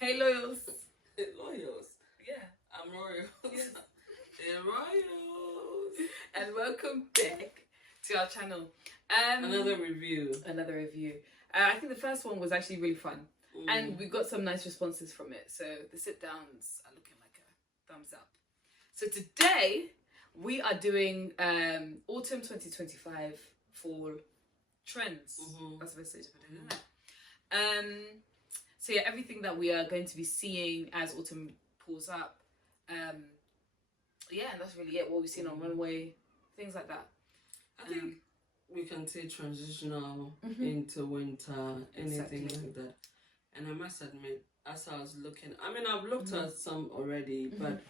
Hey, loyals. Loyals. Yeah. I'm Royals. Yes. They're Royals. And welcome back to our channel. Another review. I think the first one was actually really fun. And we got some nice responses from it. So the sit downs are looking like a thumbs up. So today we are doing autumn 2025 fall trends. That's the best way to put it, isn't it? So yeah, everything that we are going to be seeing as autumn pulls up. Yeah, and that's really it. What we've seen on runway, things like that. I think we can say transitional into winter, anything like that. And I must admit, as I was looking, I mean, I've looked at some already, but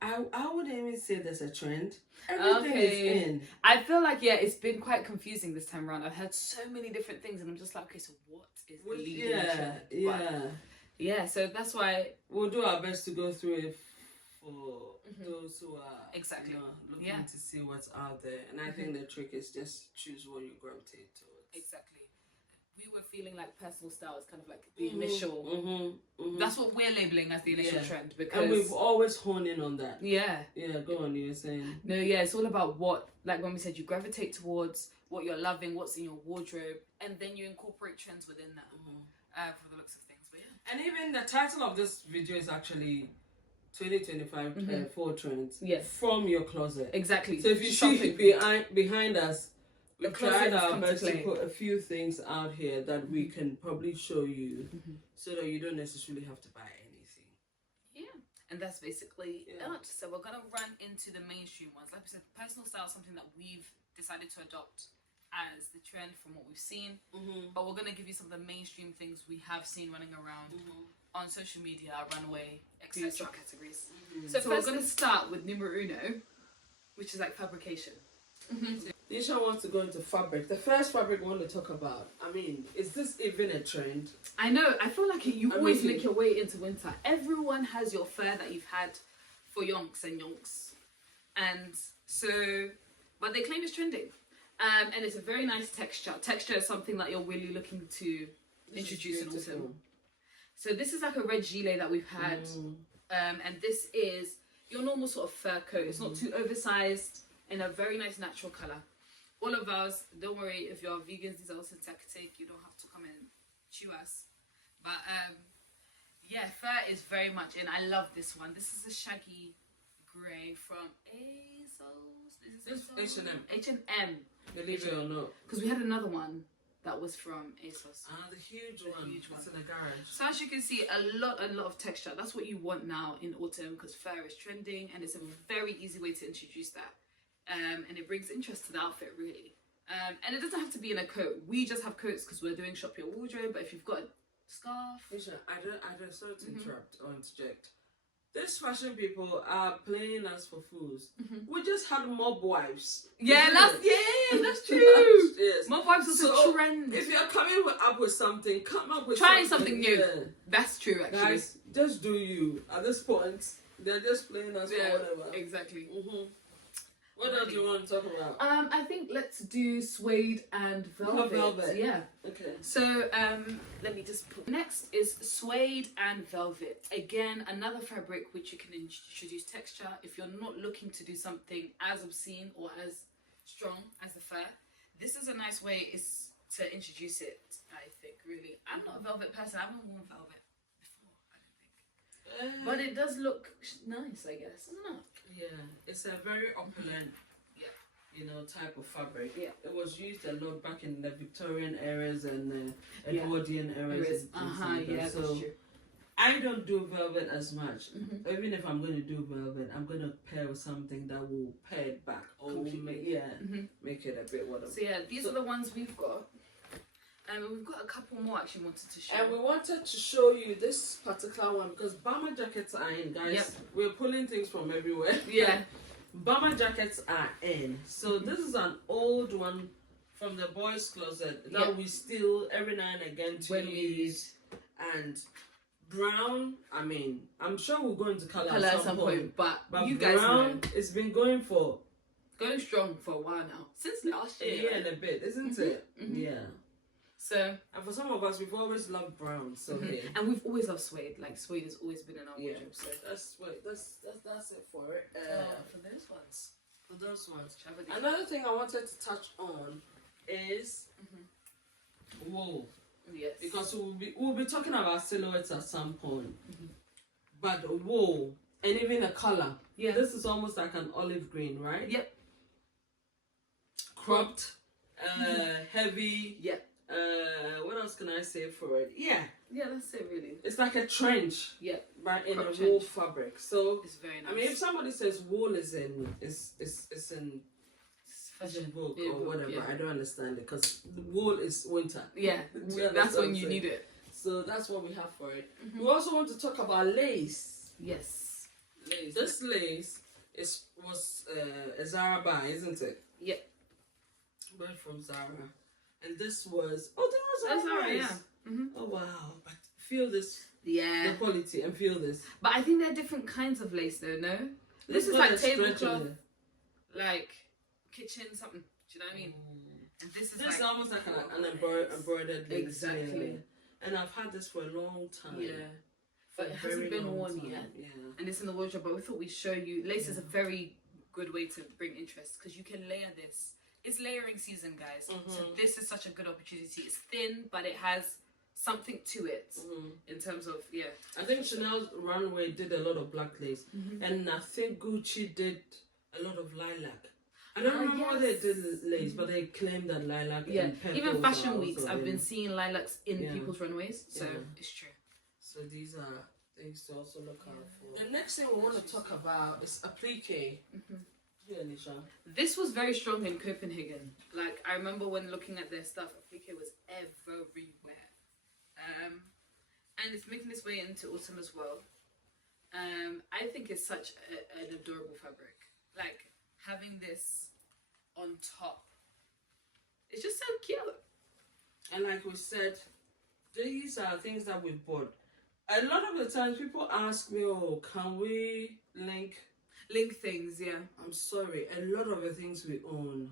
I wouldn't even say there's a trend. Everything is in. I feel like, yeah, it's been quite confusing this time around. I've heard so many different things, and I'm just like, okay, so what is the leading trend? Yeah, so that's why we'll do our best to go through it for those who are looking to see what's out there. And I think the trick is just choose what you gravitate towards. Exactly. We were feeling like personal style is kind of like the initial. That's what we're labeling as the initial trend, because and we've always honed in on that. Yeah, go on. You were saying no. Yeah, it's all about what, like when we said, you gravitate towards what you're loving, what's in your wardrobe, and then you incorporate trends within that. For the looks of things, but yeah. And even the title of this video is actually 2025 fall trends. Yes, from your closet. Exactly. So if you see behind us, we tried our best to put a few things out here that we can probably show you, so that you don't necessarily have to buy anything. Yeah, and that's basically it. So we're gonna run into the mainstream ones. Like I said, personal style is something that we've decided to adopt as the trend from what we've seen, but we're gonna give you some of the mainstream things we have seen running around on social media, runway, etc. categories. So we're gonna start with numero uno, which is like fabrication. Nisha wants to go into fabric. The first fabric we want to talk about, I mean, is this even a trend? I know. I feel like you always make your way into winter. Everyone has your fur that you've had for yonks and yonks. And so, but they claim it's trending. And it's a very nice texture. Texture is something that you're really looking to introduce in autumn. So this is like a red gilet that we've had. And this is your normal sort of fur coat. It's not too oversized, in a very nice natural colour. All of ours, don't worry, if you're vegans, these are also take. You don't have to come and chew us. But yeah, fur is very much in. I love this one. This is a shaggy grey from ASOS. This H&M. H&M. Believe it or not. Because we had another one that was from ASOS. The huge one. It's in the garage. So as you can see, a lot of texture. That's what you want now in autumn, because fur is trending, and it's a very easy way to introduce that. And it brings interest to the outfit, really. And it doesn't have to be in a coat. We just have coats because we're doing shop your wardrobe. But if you've got a scarf, I don't sorry to interrupt or interject. These fashion people are playing us for fools. We just had mob wives. Yeah, that's true. Yes. Mob wives is a trend. If you're coming up with something, come up with something new. Yeah. That's true, actually. Guys, just do you. At this point, they're just playing us for whatever. Exactly. What else do you want to talk about? I think let's do suede and velvet. Yeah. Okay. So let me just put. Next is suede and velvet. Again, another fabric which you can introduce texture if you're not looking to do something as obscene or as strong as the fur. This is a nice way to introduce it. I think really. I'm not a velvet person. I haven't worn velvet before. I don't think. But it does look nice, I guess. I don't know. Yeah, it's a very opulent, type of fabric. Yeah, it was used a lot back in the Victorian eras and Edwardian eras. That's true. I don't do velvet as much. Even if I'm going to do velvet, I'm going to pair with something that will pair it back or make it a bit whatever. So yeah, these are the ones we've got. And we've got a couple more actually wanted to show. And we wanted to show you this particular one because bomber jackets are in, guys. Yep. We're pulling things from everywhere. Yeah. Bomber jackets are in. So this is an old one from the boys' closet that we steal every now and again to use. And brown, I mean, I'm sure we'll go into colour at some point. But you brown, guys know. It's been going strong for a while now. Since last year. A year and a bit, isn't it? Yeah. So, and for some of us, we've always loved brown. So yeah. And we've always loved suede. Like suede has always been in our Yeah. wardrobe. So That's it for it. for those ones. For those ones. Shall we do- Another thing I wanted to touch on is wool. Yes. Because we'll be talking about silhouettes at some point. But wool and even a color. Yeah. This is almost like an olive green, right? Yep. Cropped, heavy. Yep. What else can I say for it? Yeah. Yeah, that's it really. It's like a trench. Yeah. Right, in a Cropped wool trench. fabric. So It's very nice. I mean, if somebody says wool is in vogue Yeah, or Vogue, whatever, yeah. I don't understand it because the wool is winter. Yeah, Yeah, that's what when I'm you saying. need it. So that's what we have for it. We also want to talk about lace. Yes. Lace. This lace was a Zara buy, isn't it? Yep. Went from Zara, and this was That's Zara. Zara, yeah. Oh wow! But feel this, Yeah. the quality, and feel this. But I think there are different kinds of lace though, no? This is got like a stretch in tablecloth, it. like kitchen something. Do you know what I mean? And this is This is like almost like an embroidered lace. Exactly. Yeah. And I've had this for a long time. Yeah. But it For a hasn't very been long worn time. yet. Yeah. And it's in the wardrobe, but we thought we'd show you. Lace is a very good way to bring interest because you can layer this. It's layering season, guys. So this is such a good opportunity. It's thin, but it has something to it in terms of, I think Chanel's runway did a lot of black lace. And I think Gucci did a lot of lilac. I don't remember what they did lace, but they claimed that lilac and purple even are fashion also weeks, I've in. been seeing lilacs in Yeah. people's runways. So Yeah. it's true. So these are things to also look out for. The next thing we want to talk about is applique. Yeah, Nisha. This was very strong in Copenhagen. Like, I remember when looking at their stuff, applique was everywhere. And it's making its way into autumn as well. I think it's such an adorable fabric. Like, having this on top. It's just so cute. And like we said, these are things that we bought. A lot of the times people ask me, oh, can we link things? Yeah. I'm sorry, a lot of the things we own,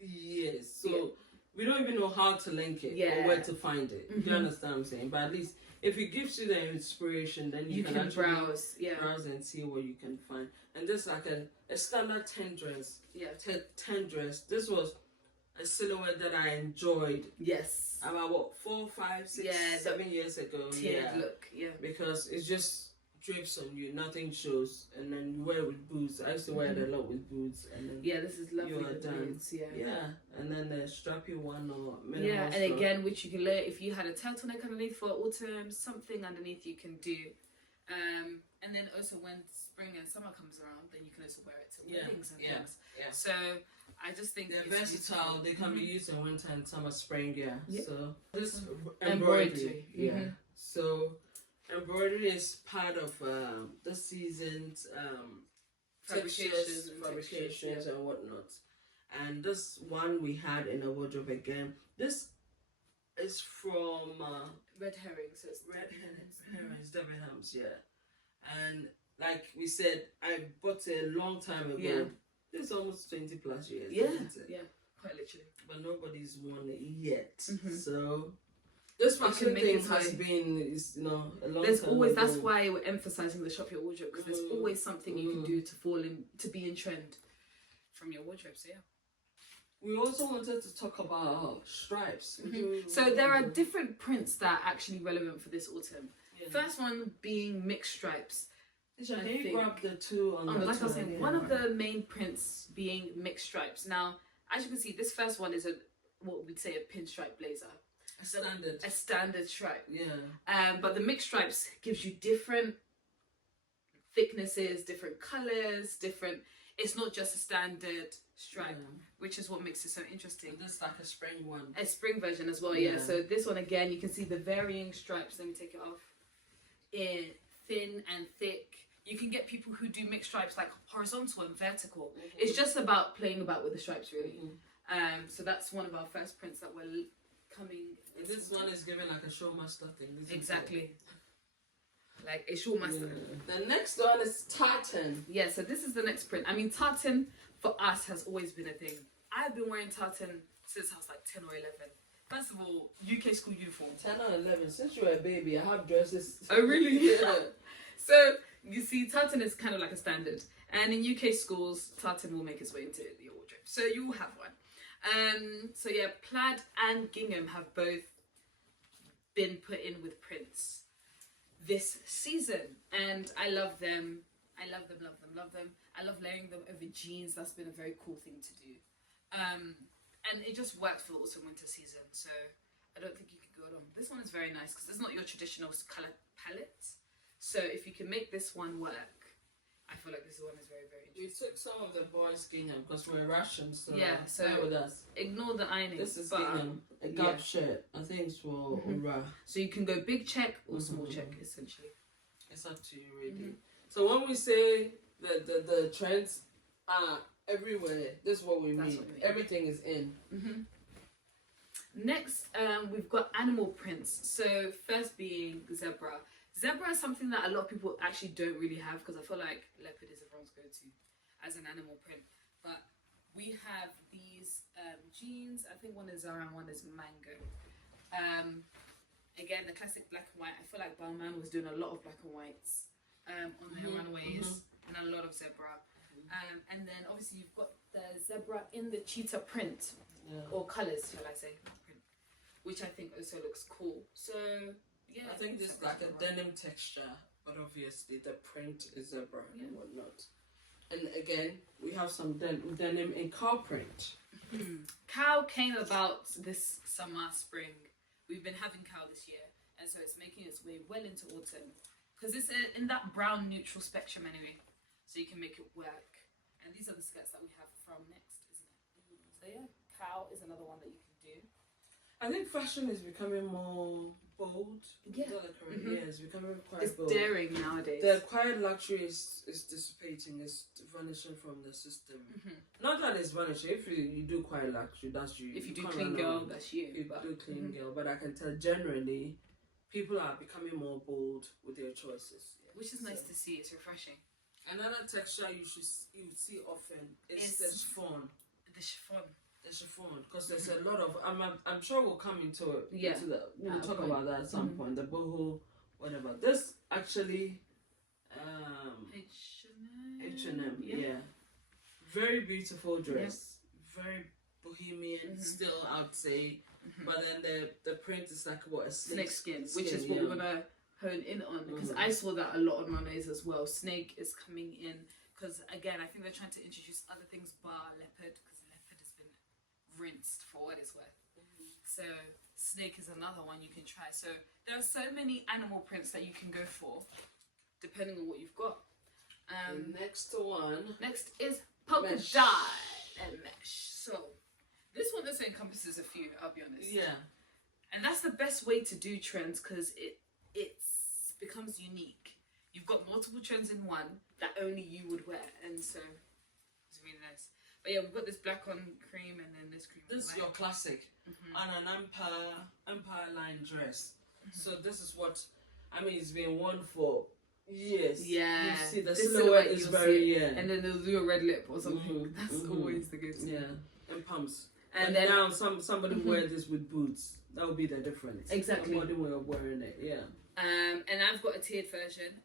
yes. So we don't even know how to link it or where to find it. You understand what I'm saying? But at least if it gives you the inspiration, then you can actually browse. Yeah. browse and see what you can find. And this is like a standard 10 dress. Yeah. 10 dress. This was a silhouette that I enjoyed Yes. about what 4, 5, 6, 7 years ago. Tiered look. Yeah. Because it's just drapes on you, nothing shows, and then you wear it with boots. I used to wear it a lot with boots, and then This is lovely. you are with done. boots, yeah. And then the strappy one or minimal Yeah, and strap. again, which you can layer if you had a turtleneck underneath for autumn, something underneath you can do. And then also when spring and summer comes around, then you can also wear it to weddings and things. Yeah. So I just think They're it's versatile. beautiful. They can be used in winter and summer, spring. So this Embroidery. embroidery. So embroidery is part of the season's fabrications and whatnot. And this one we had in a wardrobe again. This is from Red herring, so it's Red Herrings, Debenhams, And like we said, I bought it a long time ago. Yeah. It's almost 20 plus years. Yeah, isn't it? yeah, quite literally. But nobody's worn it yet. So this fashion thing has been, a long There's time always ago. that's why we're emphasizing the shop your wardrobe because there's always something you can do to be in trend from your wardrobe. So We also wanted to talk about stripes. So there are different prints that are actually relevant for this autumn. First one being mixed stripes. Can you grab the two on the like I was saying, yeah. one of the main prints being mixed stripes. Now, as you can see, this first one is what we'd say a pinstripe blazer. A standard stripe. Yeah. But the mixed stripes gives you different thicknesses, different colours, different... It's not just a standard stripe, which is what makes it so interesting. And this is like a spring one. A spring version as well, yeah. So this one, again, you can see the varying stripes. Let me take it off. In thin and thick. You can get people who do mixed stripes like horizontal and vertical. It's just about playing about with the stripes, really. So that's one of our first prints that we're coming. This one is given like a showmaster thing. Exactly. Like a showmaster. The next one is tartan. Yeah, so this is the next print. I mean, tartan for us has always been a thing. I've been wearing tartan since I was like 10 or 11. First of all, UK school uniform. 10 or 11. Since you were a baby, I have dresses. Oh, really? Yeah. So, you see, tartan is kind of like a standard. And in UK schools, tartan will make its way into the wardrobe. So, you will have one. So, yeah, plaid and gingham have both been put in with prints this season. And I love them. I love them, love them, love them. I love layering them over jeans. That's been a very cool thing to do. And it just works for the autumn-winter season. So, I don't think you could go wrong. This one is very nice because it's not your traditional colour palette. So if you can make this one work, I feel like this one is very, very We interesting. took some of the boys' gingham because we're Russian, so Yeah, so bear with us. Ignore the ironing. This is but, gingham, a gap shirt. I think it's for Ura. So you can go big check or small check, essentially. It's up to you, really. So when we say the trends are everywhere, this is what we mean. Everything is in. Next, we've got animal prints. So first being zebra. Zebra is something that a lot of people actually don't really have because I feel like leopard is everyone's go-to as an animal print. But we have these jeans. I think one is Zara and one is Mango. Again, the classic black and white. I feel like Balmain was doing a lot of black and whites on their runways and a lot of zebra. And then obviously you've got the zebra in the cheetah print or colours, shall I say, not print, which I think also looks cool. So yeah, I think this is like a denim texture, but obviously the print is zebra and whatnot. And again, we have some denim in cow print. Cow came about this summer, spring. We've been having cow this year, and so it's making its way well into autumn because it's in that brown neutral spectrum anyway, so you can make it work. And these are the skirts that we have from next, isn't it? So yeah, cow is another one that you can do. I think fashion is becoming more bold. Yeah. Yeah, it's becoming quite It's bold. daring nowadays. The quiet luxury is dissipating, it's vanishing from the system. Not that it's vanishing. If you do quiet luxury, that's you. If you do can't clean run girl, around. that's you. You do clean girl, but I can tell generally people are becoming more bold with their choices. Which is nice to see. It's refreshing. Another texture you see often is the chiffon. The chiffon. The chiffon, because there's a lot of. I'm sure we'll come into it. Yeah. We'll talk about that at some point. The boho, whatever. This actually, H&M. Yeah. Very beautiful dress. Very bohemian. Still, I'd say. But then the print is like what, a snake skin, which is what we're gonna hone in on because I saw that a lot on runways as well. Snake is coming in because again I think they're trying to introduce other things bar leopard because leopard has been rinsed for what it's worth. So snake is another one you can try. So there are so many animal prints that you can go for depending on what you've got. The next one. Next is polka dot and mesh. So this one also encompasses a few, I'll be honest. Yeah. And that's the best way to do trends because it becomes unique. You've got multiple trends in one that only you would wear, and so it's really nice. But yeah, we've got this black on cream and then this cream. This is your classic on an empire line dress. So this is what it's been worn for years. Yeah, you see the this silhouette is very and then they'll do a red lip or something. That's always the go-to. Yeah, and pumps. And then now somebody wear this with boots. That would be the difference. Exactly. Somebody way of wearing it. Yeah. And I've got a tiered version.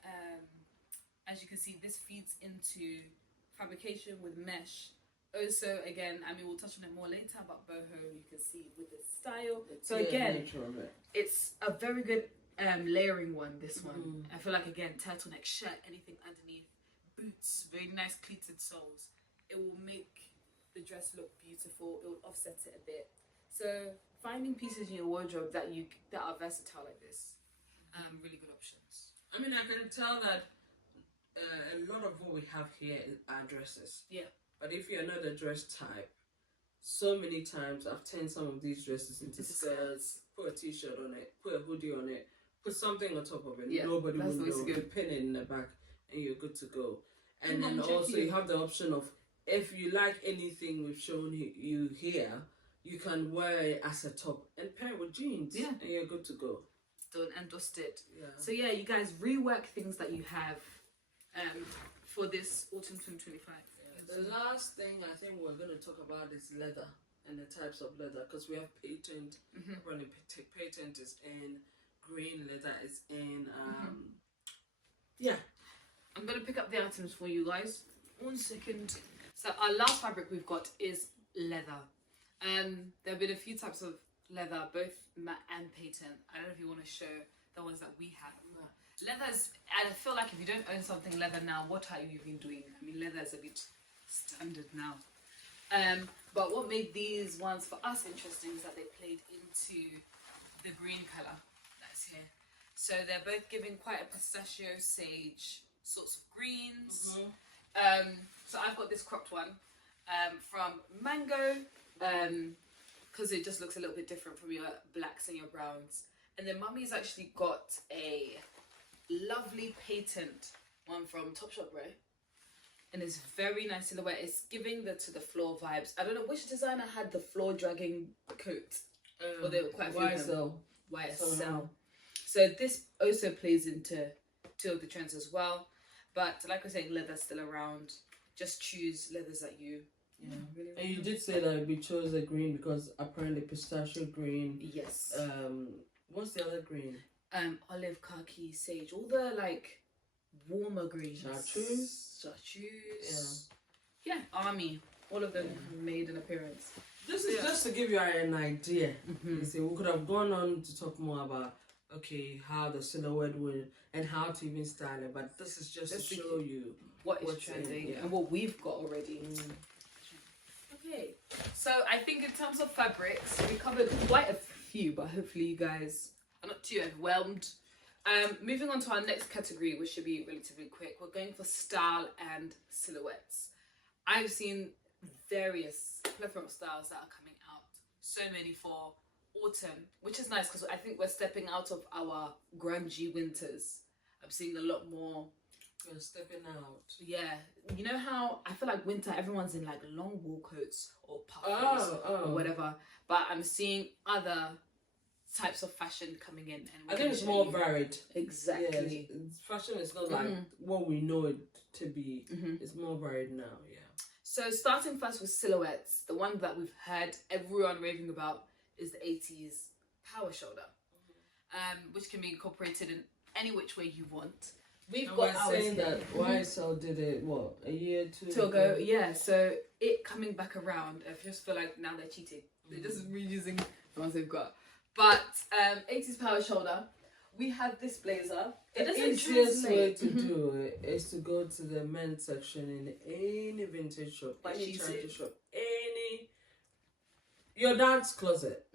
As you can see, this feeds into fabrication with mesh. Also, again, we'll touch on it more later, but boho, you can see with the style. So again, it's a very good layering one, this one. I feel like, again, turtleneck shirt, anything underneath, boots, very nice pleated soles. It will make the dress look beautiful. It will offset it a bit. So finding pieces in your wardrobe that are versatile like this, really good options. I can tell that a lot of what we have here are dresses. Yeah. But if you're not a dress type, so many times I've turned some of these dresses into skirts, put a t-shirt on it, put a hoodie on it, put something on top of it. Yeah, nobody will know. You pin it in the back and you're good to go. And then also you have the option of, if you like anything we've shown you here, you can wear it as a top and pair it with jeans. Yeah. And you're good to go. Done and dusted. Yeah. So yeah, you guys rework things that you have for this autumn 2025. The last thing I think we're going to talk about is leather and the types of leather, because we have patent. Probably patent is in, green leather is in. Yeah. I'm gonna pick up the items for you guys. 1 second. So our last fabric we've got is leather. There have been a few types of leather, both matte and patent. I don't know if you want to show the ones that we have. Leathers, I feel like if you don't own something leather now, what are you even doing? I mean, leather is a bit standard now. But what made these ones for us interesting is that they played into the green colour that's here. So they're both giving quite a pistachio, sage sorts of greens. So I've got this cropped one from Mango, because it just looks a little bit different from your blacks and your browns. And then Mummy's actually got a lovely patent one from Topshop Bro, and it's very nice silhouette. It's giving the to the floor vibes. I don't know which designer had the floor dragging coat, or they were quite a few of them. YSL. So this also plays into two of the trends as well. But like I was saying, leather's still around. Just choose leathers that you really. And you did say that we chose a green because apparently pistachio green. Yes. What's the other green? Olive, khaki, sage, all the like warmer greens. Chartreuse. Yeah, army. All of them have made an appearance. This is just to give you an idea. You see, we could have gone on to talk more about how the silhouette would and how to even style it, but this is just to show you what is trending and what we've got already. Okay, so I think in terms of fabrics, we covered quite a few, but hopefully you guys are not too overwhelmed. Moving on to our next category, which should be relatively quick. We're going for style and silhouettes. I've seen various plethora of styles that are coming out. So many for autumn, which is nice because I think we're stepping out of our grungy winters. I'm seeing a lot more. We're stepping out. Yeah, you know how I feel like winter, everyone's in like long wool coats or puffers or whatever. But I'm seeing other types of fashion coming in, and I think it's more varied. Exactly. Yeah, fashion is not like what we know it to be. It's more varied now. Yeah. So starting first with silhouettes, the one that we've heard everyone raving about is the 80s power shoulder, which can be incorporated in any which way you want. We've got saying that YSL did it a year, two ago. Yeah, so it coming back around, I just feel like now they're cheating. They're just reusing the ones they've got. But 80s power shoulder, we have this blazer. The easiest way to do it is to go to the men's section in any vintage shop, any charity shop, your dad's closet,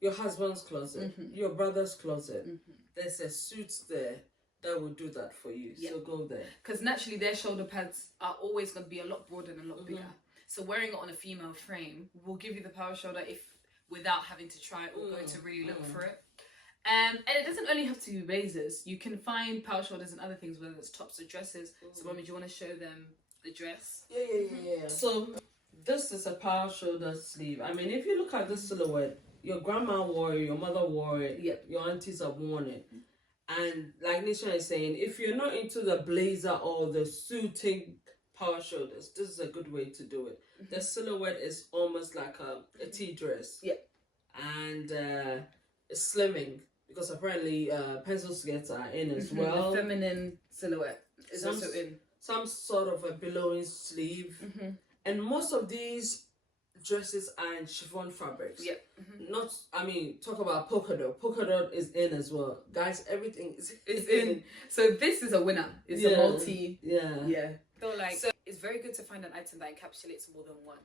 your husband's closet, your brother's closet. There's a suit there that will do that for you. So go there. Because naturally their shoulder pads are always going to be a lot broader and a lot bigger. So wearing it on a female frame will give you the power shoulder without having to try or go to really look for it. And it doesn't only have to be blazers. You can find power shoulders and other things, whether it's tops or dresses. So Mommy, do you want to show them the dress? Yeah. So this is a power shoulder sleeve. I mean, if you look at this silhouette, your grandma wore it, your mother wore it, your aunties have worn it. And like Nisha is saying, if you're not into the blazer or the suiting power shoulders, this is a good way to do it. The silhouette is almost like a tea dress. And it's slimming because apparently pencil skirts are in as well. The feminine silhouette is also in. Some sort of a billowing sleeve. And most of these dresses are in chiffon fabrics. Talk about polka dot. Polka dot is in as well. Guys, everything is in. So this is a winner. It's a multi. So it's very good to find an item that encapsulates more than one.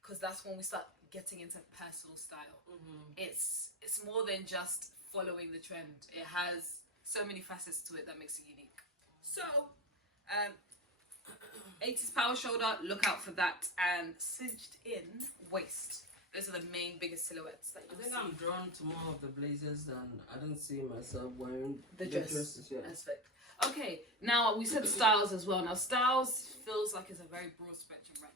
Because that's when we start getting into personal style. It's more than just following the trend. It has so many facets to it that makes it unique. So, 80s power shoulder, look out for that, and cinched in waist. Those are the main biggest silhouettes that you'll see. I'm drawn to more of the blazers than I don't see myself wearing the dresses. Yeah. Aspect. Okay, now we said styles as well. Now styles feels like it's a very broad spectrum right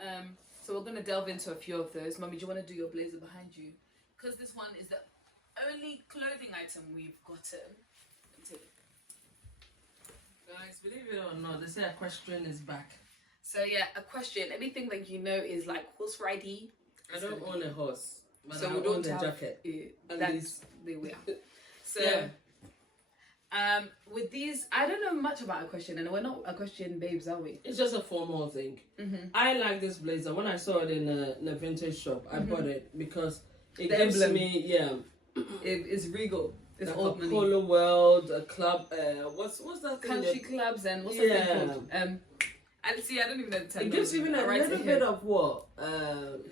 now. So we're going to delve into a few of those. Mummy, do you want to do your blazer behind you? Because this one is the only clothing item we've gotten. Guys, believe it or not, they say equestrian is back. So yeah, equestrian, anything that you know is like horse ridey, I don't own a horse, but So I we own don't the have jacket. that At least. they wear. So Yeah. with these, I don't know much about equestrian, and we're not equestrian babes, are we? It's just a formal thing. I like this blazer. When I saw it in a vintage shop, I bought it because it The gives emblem. me It's regal. It's like old a money. polo world, a club. What's that thing? Country clubs and what's that thing called? And see, I don't even know the term. It gives even a little bit of what?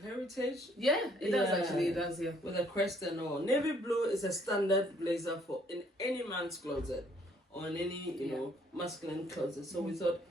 Heritage? Yeah, it does Yeah. actually. It does, yeah. With a crest and all. Navy blue is a standard blazer for in any man's closet or in any, you know, masculine closet. So we thought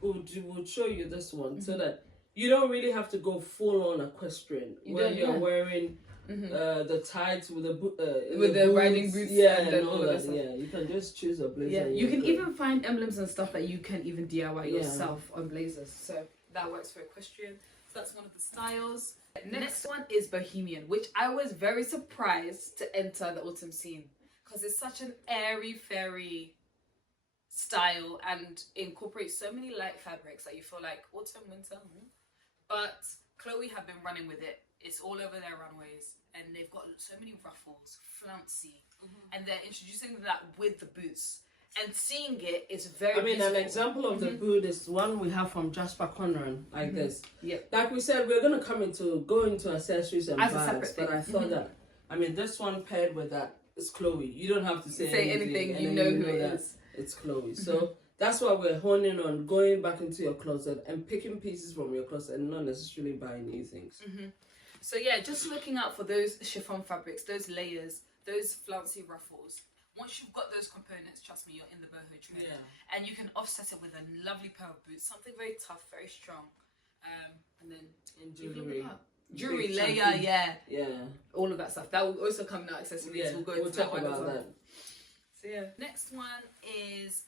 we would show you this one so that you don't really have to go full on equestrian where you're wearing the tights with the the riding boots, and all that stuff. Yeah, you can just choose a blazer. Yeah, you can even find emblems and stuff that you can even DIY yourself on blazers. So that works for equestrian. So that's one of the styles. Next one is bohemian, which I was very surprised to enter the autumn scene because it's such an airy fairy style and incorporates so many light fabrics that you feel like autumn, winter. But Chloe have been running with it. It's all over their runways and they've got so many ruffles, flouncy, and they're introducing that with the boots. And seeing it is very beautiful. an example of the boot is one we have from Jasper Conran, like this. Yeah. Like we said, we're going to go into accessories and As a bags, separate thing. but I thought that, this one paired with that is Chloe. You don't have to say anything, and you then know who that it is. It's Chloe. So that's why we're honing on going back into your closet and picking pieces from your closet and not necessarily buying new things. So yeah, just looking out for those chiffon fabrics, those layers, those flouncy ruffles. Once you've got those components, trust me, you're in the boho trend. Yeah. And you can offset it with a lovely pair of boots, something very tough, very strong. And then jewelry. Jewelry layer, yeah. All of that stuff. That will also come in our accessories. Yeah, we'll go into talk that one about as well. that. So yeah. Next one is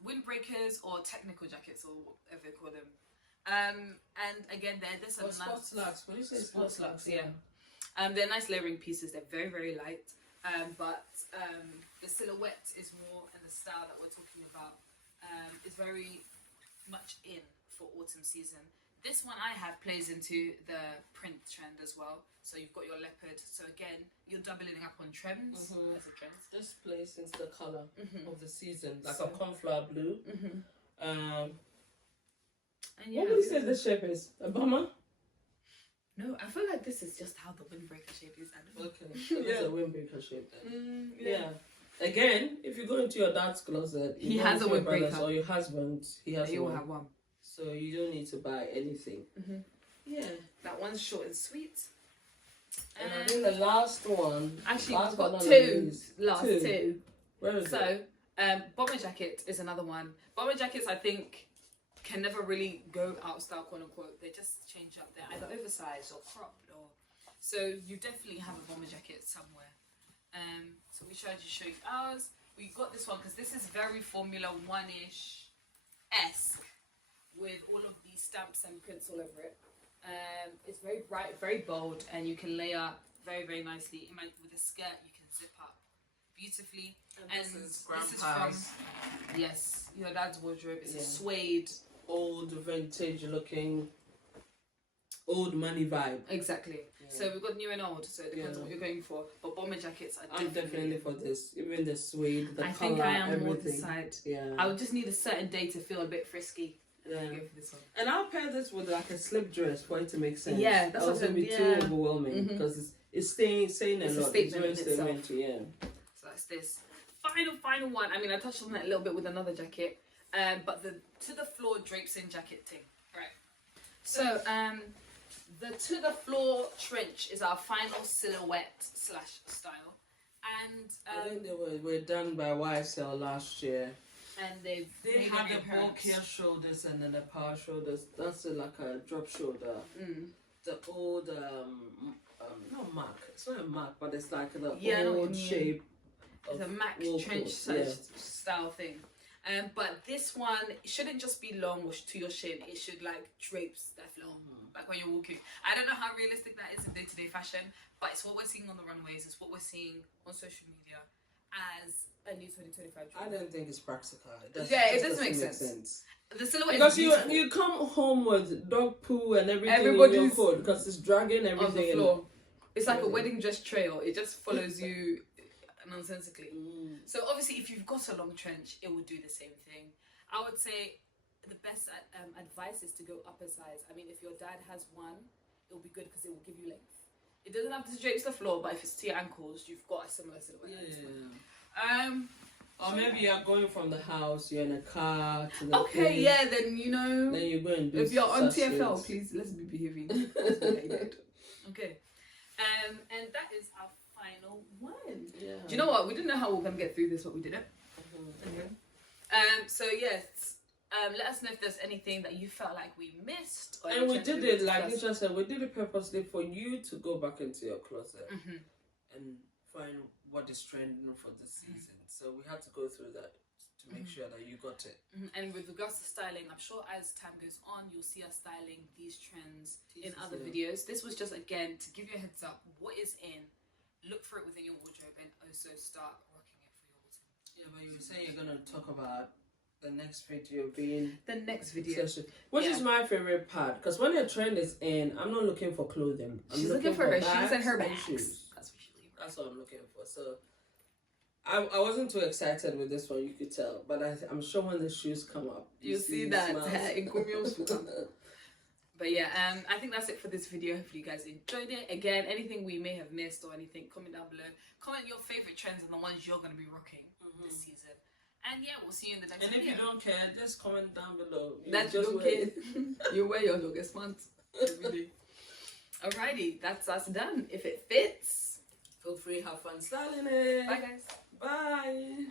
windbreakers or technical jackets or whatever they call them. And again, there's a sports slacks. What do you say? Sports slacks, yeah. They're nice layering pieces. They're very, very light. But the silhouette is more in the style that we're talking about. Is very much in for autumn season. This one I have plays into the print trend as well. So you've got your leopard. So again, you're doubling up on trends as a trend. This plays into the color of the season, like So- a cornflower blue. And yeah, What would you say the shape is? A bomber? No, I feel like this is just how the windbreaker shape is. I don't know. Okay, so it's a windbreaker shape then. Yeah. Again, if you go into your dad's closet, He you has go a into your brother's windbreaker. or your husband, he has You will one. have one. So you don't need to buy anything. Yeah. That one's short and sweet. And I think the last one. Actually, last we've but got not two. least, Last two. Where is it? So, bomber jacket is another one. Bomber jackets, I think, can never really go out of style, quote unquote. They just change up. They're either oversized or cropped, or so you definitely have a bomber jacket somewhere. So we tried to show you ours. We got this one because this is very Formula One-ish esque with all of these stamps and prints all over it. It's very bright, very bold, and you can layer very, very nicely. With a skirt, you can zip up beautifully. And this is from grandpa's. yes, your dad's wardrobe. It's a suede, old vintage looking, old money vibe. exactly. So we've got new and old. So it depends on what you're going for. But bomber jackets are I'm definitely for this. Even the suede, the I color, think I am everything. more this side. Yeah. I would just need a certain day to feel a bit frisky. Yeah. Go for this one. And I'll pair this with like a slip dress for it to make sense. Yeah, that's else what it'll be I'm- too yeah. overwhelming because it's saying a It's a lot. statement It's very in itself. statement, yeah. So that's this. Final one. I mean, I touched on that a little bit with another jacket. But the to the floor drapes in jacket thing. Right. So the to the floor trench is our final silhouette / style. And I think they were done by YSL last year. and they've They made had a the bulkier shoulders and then the power shoulders. That's like a drop shoulder. The old not mark. It's not a mark, but it's like the I know what old you mean. shape. It's a Mac wool trench coat, style thing. But this one shouldn't just be long or to your shin. It should like drapes that floor, like when you're walking. I don't know how realistic that is in day-to-day fashion, but it's what we're seeing on the runways. It's what we're seeing on social media, as a new 2025 I trend. don't think it's practical. It doesn't make sense. The silhouette because is beautiful. you come home with dog poo and everything in your coat because it's dragging everything on the floor. It's like a wedding dress trail. It just follows you nonsensically. So obviously, if you've got a long trench, it would do the same thing. I would say the best advice is to go upper size. I mean, if your dad has one, it will be good because it will give you length. It doesn't have to drape the floor, but if it's to your ankles, you've got a similar silhouette. Or maybe you're going from the house, you're in a car to the okay, place, then you know. Then you go and do. If you're on sessions. TFL, please let's be behaving. Okay, and that is our final one. Yeah. Do you know what? We didn't know how we were gonna get through this, but we did it. So yes. Let us know if there's anything that you felt like we missed. Or and we did it, like Nisha said, we did it purposely for you to go back into your closet and find what is trending for this season. So we had to go through that to make sure that you got it. And with regards to styling, I'm sure as time goes on, you'll see us styling these trends in other videos. This was just, again, to give you a heads up, what is in, look for it within your wardrobe, and also start rocking it for your autumn. Yeah, but you were saying you're going to talk about the next video being the next video, which is my favorite part, because when a trend is in, I'm not looking for clothing. She's looking for her shoes and her bags. That's what I'm looking for. So I wasn't too excited with this one, you could tell, but I'm sure when the shoes come up, you'll see that in But yeah, I think that's it for this video. Hopefully you guys enjoyed it. Again, anything we may have missed or anything, comment down below. Comment your favorite trends and the ones you're going to be rocking this season. And yeah, we'll see you in the next video. And if you don't care, just comment down below. That's just okay. You wear your longest month every day. Alrighty, that's us done. If it fits, feel free, have fun styling it. Bye guys. Bye.